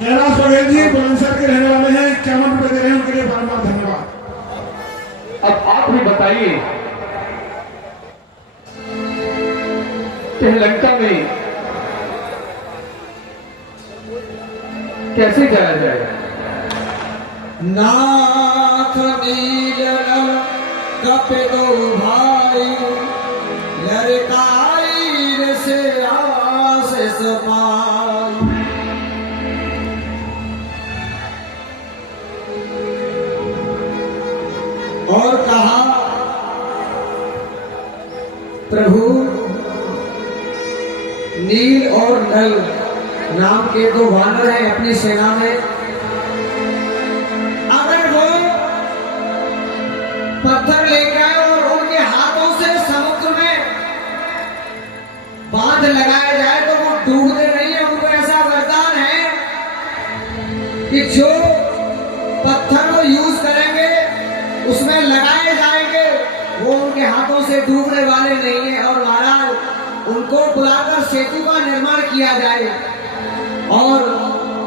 कैलाश बघेल जी बुलंदशहर के रहने वाले हैं, 51 रुपए दे रहे हैं, उनके लिए बार बार धन्यवाद। अब आप भी बताइए कि लंका में कैसे जाया जाए। नाथ नील कपे दो भाई लड़काई से आस सपाई। और कहा प्रभु नील और नल नाम के दो वानर हैं अपनी सेना में, अगर वो पत्थर लेकर आए और उनके हाथों से समुद्र में बांध लगाया जाए तो वो डूबते नहीं है। उनको ऐसा वरदान है कि जो पत्थर वो यूज करेंगे उसमें लगाए जाएंगे वो उनके हाथों से डूबने वाले नहीं है। और महाराज उनको बुलाकर सेतु का निर्माण किया जाए और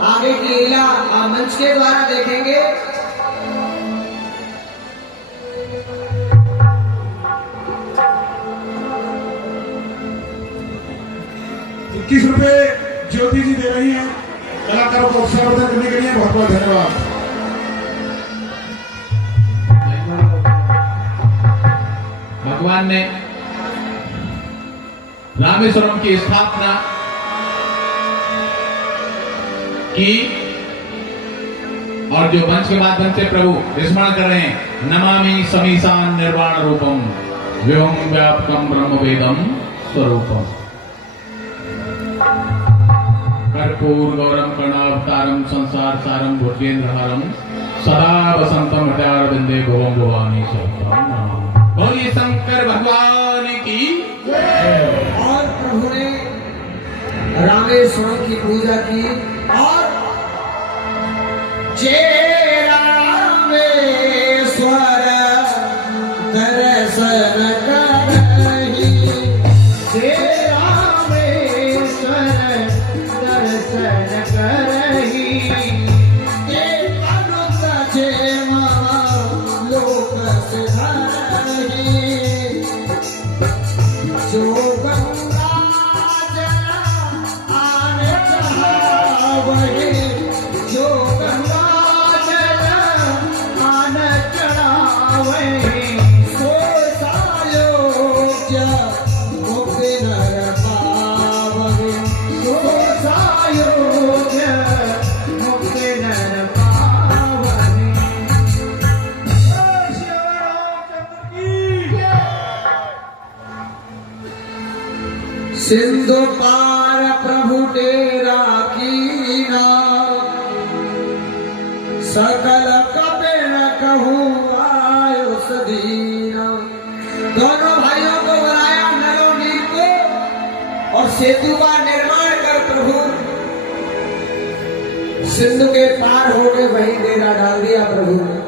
आगे की लीला आप मंच के द्वारा देखेंगे। 21 रुपए ज्योति जी दे रही हैं, कलाकारों को उत्साहवर्धन करने के लिए बहुत बहुत धन्यवाद। भगवान ने रामेश्वरम की स्थापना की और जो मंच के माध्यम से प्रभु स्मरण कर रहे हैं, नमामि समीसान निर्वाण रूपम व्योम व्यापकम ब्रह्म वेदम स्वरूपम कर्पूर गौरम कर्णावतारम संसार सारम भुजेन्द्रहारम सदा वसंतम हृदयारविंदे भुवम भुवानी सततम। बोलिए शंकर भगवान की जय। और प्रभु ने रामेश्वरम की पूजा की और जय रामेश्वर दर्शन करहि, जय रामेश्वर दर्शन करहि, ये तनु सजे महालोक सिधारहि। जो गंगा जल आने चढ़ावहि, जो गंगा जल आने चढ़ावहि, सो सायोज्य मुक्ति नर पावहि, सो सायोज्य मुक्ति नर पावहि। सिंधु पार प्रभु डेरा कीना, सकल कपिल कहूँ आयुष दीना। दोनों भाइयों को बुलाया, नलो नील को, और सेतु का निर्माण कर प्रभु सिंधु के पार हो गए, वहीं डेरा डाल दिया प्रभु ने।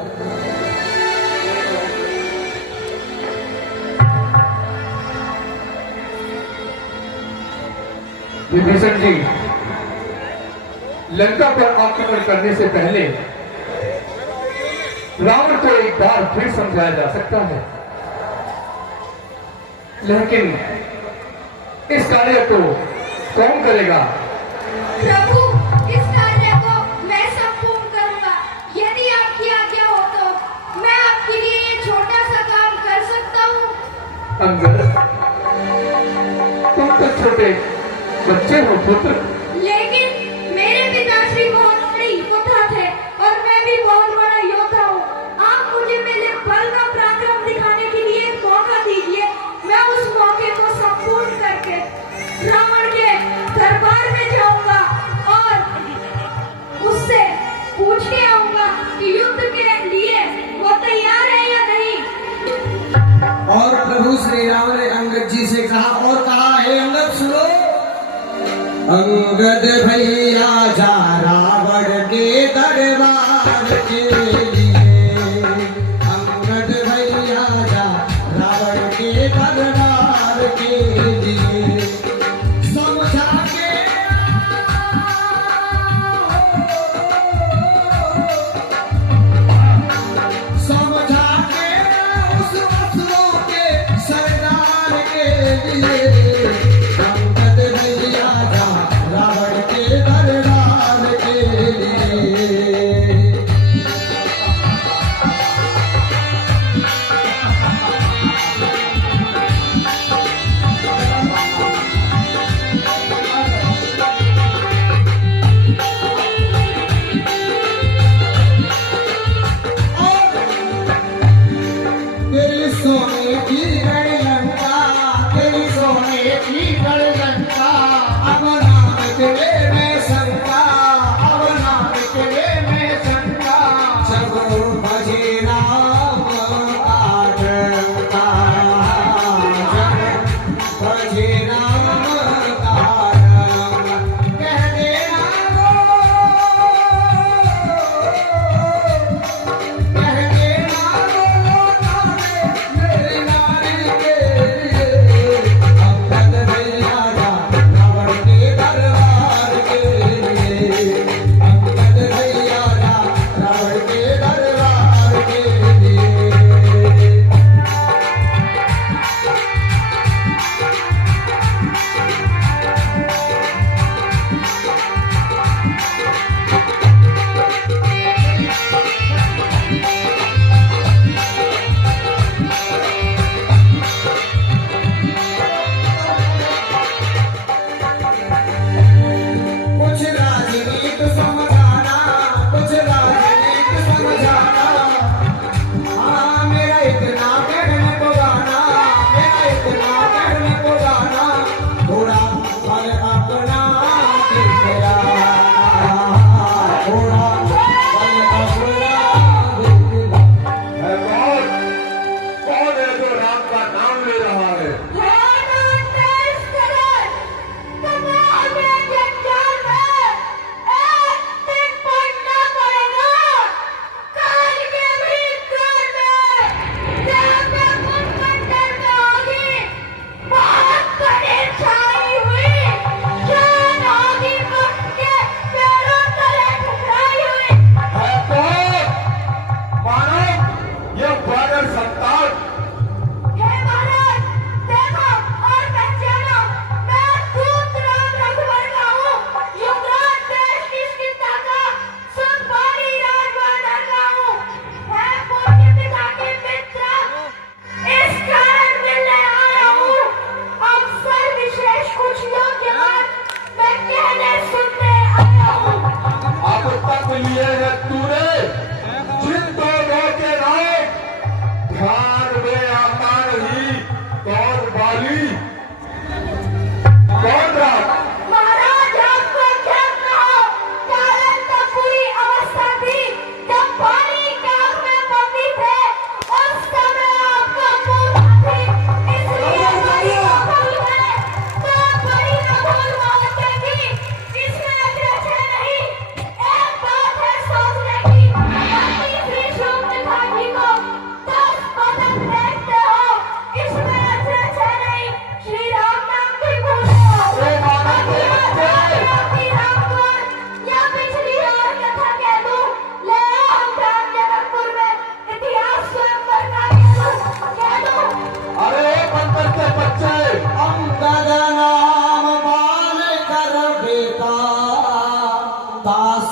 विभीषण जी, लंका पर आक्रमण करने से पहले रावण को एक बार फिर समझाया जा सकता है, लेकिन इस कार्य को कौन करेगा? प्रभु, इस कार्य को मैं संपूर्ण करूंगा। यदि आपकी आज्ञा हो तो मैं आपके लिए ये छोटा सा काम कर सकता हूँ। अंगद, तुम तो छोटे बच्चे हो पुत्र, लेकिन मेरे पिताश्री बहुत बड़े योद्धा थे और मैं भी बहुत बड़ा योद्धा हूँ। आप मुझे मेरे बल का पराक्रम दिखाने के लिए एक मौका दीजिए। मैं उस मौके को संपूर्ण करके रावण के दरबार में जाऊंगा और उससे पूछ के आऊंगा कि युद्ध के लिए वो तैयार है या नहीं। और प्रभु श्री राम ने अंगद जी से कहा, और कहा, हे अंगद सुनो, अंगद भैया जा रावण के दरबार के लिए, अंगद भैया जा रावण के दरबार के लिए। समझा के आओ,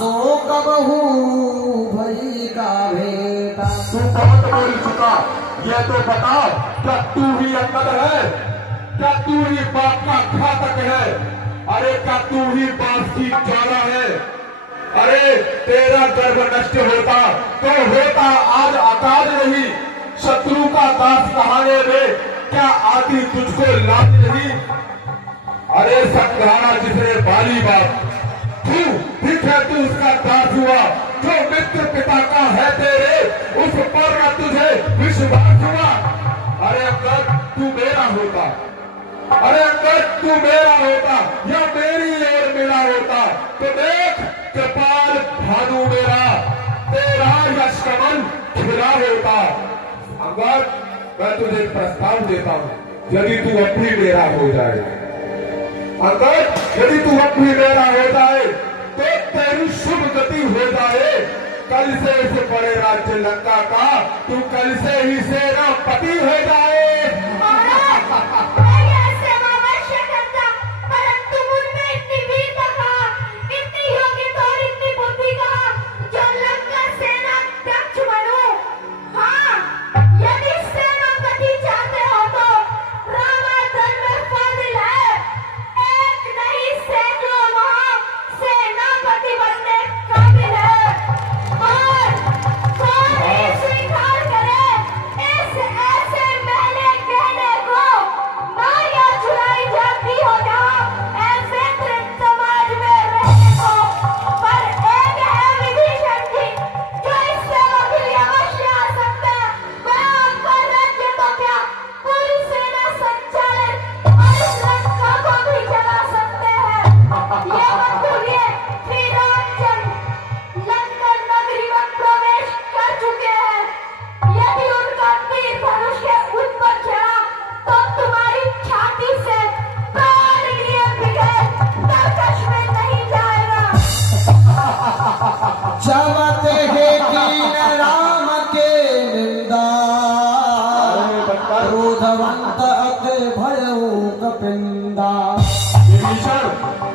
सो कबहू भई का भेटा। तू बहुत बोल चुका, ये तो बता, क्या तू ही अंगद है? क्या तू ही बाप का घातक है? अरे क्या तू ही बाप की ज्वाला है? अरे तेरा गर्भ नष्ट होता तो होता आज आकाश नहीं, शत्रु का दास कहाने में क्या आती तुझको लाज नहीं? अरे संघारा जिसने बाली बाप, तू ठीक है, तू उसका दास हुआ, जो मित्र पिता का है तेरे, उस पर न तुझे विश्वास हुआ। अरे अगर तू मेरा होता, अरे अगर तू मेरा होता या मेरी ओर मेरा होता, तो देख कृपाल भानु मेरा तेरा यश कमल खिला होता। अगर मैं तुझे प्रस्ताव देता हूं, यदि तू अब भी मेरा हो जाए, अगर यदि तू अब भी मेरा हो जाए तो तेरी शुभ गति हो जाए। कल से इस बड़े राज्य लंका का तू कल से ही सेनापति हो जाए।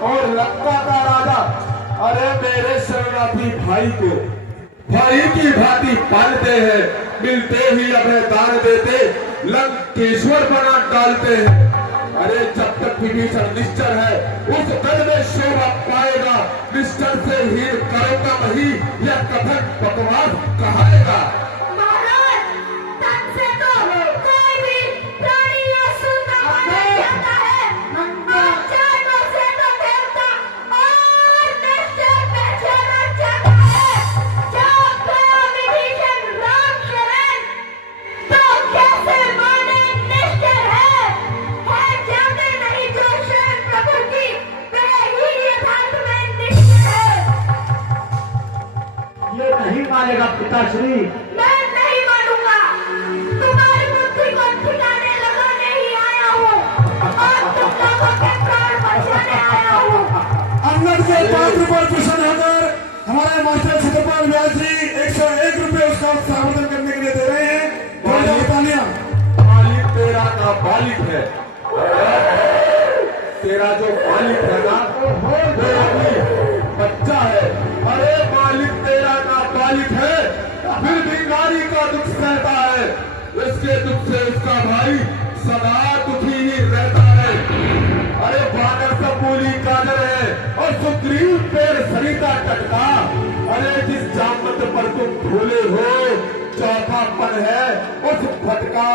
और लंका का राजा, अरे मेरे शरणार्थी भाई को भाई की भांति पालते हैं, मिलते ही अभय दान देते, लंकेश्वर बना डालते हैं। अरे जब तक विभीषण निश्चर है, उस दल में शोभा पाएगा, निश्चर से हीन करूंगा वही, यह कथन बकवास कहाएगा। पिताश्री, मैं नहीं मानूंगा। तुम्हारी बुद्धि को ठिकाने लगाने ही आया हूँ और तुम लोगों के प्राण बचाने आया हूँ। अंगद के पात्र पर प्रसन्न होकर हमारे मास्टर छत्रपाल व्यास जी 101 रुपए उसका संवर्धन करने के लिए दे रहे हैं। मालिक तेरा ना बालिक है, तेरा जो मालिक है ना वो बच्चा है। अरे मालिक तेरा ना बालिक है, फिर भी नारी का दुख सहता है, इसके दुख से उसका भाई सदा दुखी ही रहता है। अरे वानर सब मूली काजर है और सुग्रीव पेड़ सरिता टटका। अरे जिस जामत पर तुम भूले हो, चौथापन है उस भटका।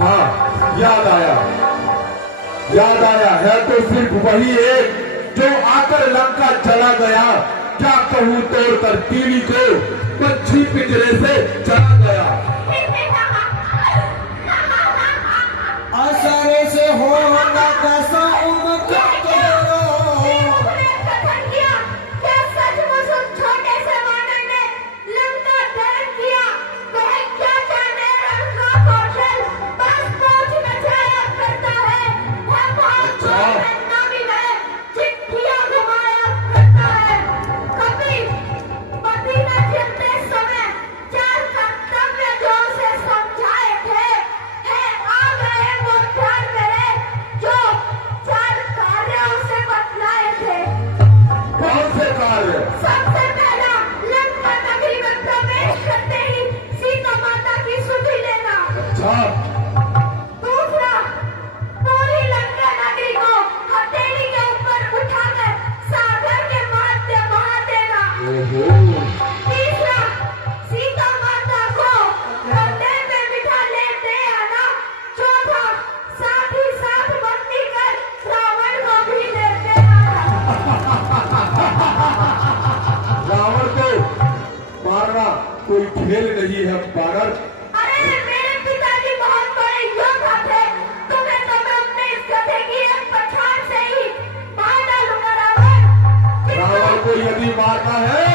हाँ याद आया है तो सिर्फ वही एक जो आकर लंका चला गया। क्या कहूँ तोड़कर तीली को, पंछी पिंजरे से चला गया। असरे से होगा कैसा उमका खेल नहीं है बानर। अरे मेरे पिताजी बहुत बड़े योद्धा थे, तुम्हें तो मैं अपने इस गधे की एक पछाड़ से ही मार डालूंगा रावण। रावण को यदि मारना है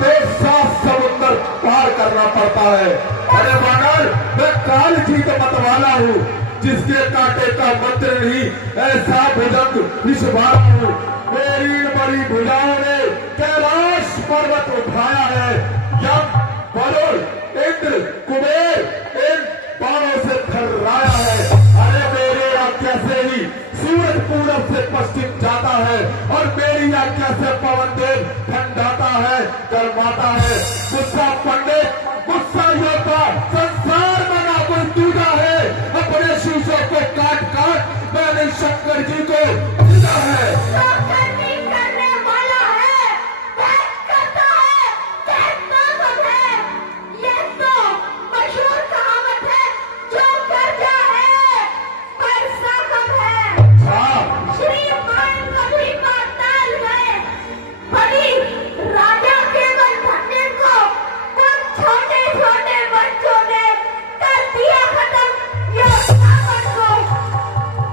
तो 7 समुद्र पार करना पड़ता है। अरे बानर, मैं काल जीत मतवाला हूँ, जिसके कांटे का मंत्र नहीं, ऐसा भुजंग विषवाला हूँ। मेरी बड़ी भुजाओं ने कैलाश पर्वत उठाया है। यम, वरुण, इंद्र, कुबेर इन बाणों से थर्राया है। अरे मेरे आज्ञा से ही सूरज पूरब से पश्चिम जाता है और मेरी आज्ञा से पवन देव ठंडाता है, गर्माता है। गुस्सा पंडित, गुस्सा योद्धा, संसार में ना कोई दूजा है। अपने शीशों को काट काट मैंने शंकर जी को दिया है। जो करनी करने वाला है, वह करता है, वह ताकत है। ये तो मशहूर कहावत है, जो करता है पर साकत है। हाँ, श्रीमान कभी पाताल गए, बड़ी राजा केवल धन्य को उन छोटे छोटे बच्चों ने कर दिया खत्म। ये ताकत को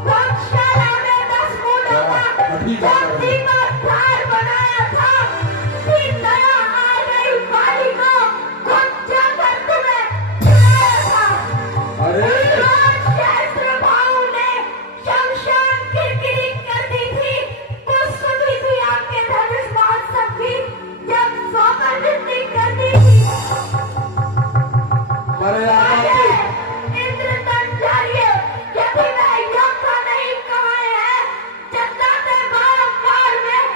गौशाला में 10 मूलों का धरती का ढाल बनाया था। फिर दया आ गई बाली को, खुद जाकर तुम्हें बुलाया था। अरे सहस्त्र भाव ने शमशान किरकिरी कर दी थी। वो सुनी थी आपके धनुष महोत्सव की, जब 100 पर वृद्धि कर दी थी। मर्यादा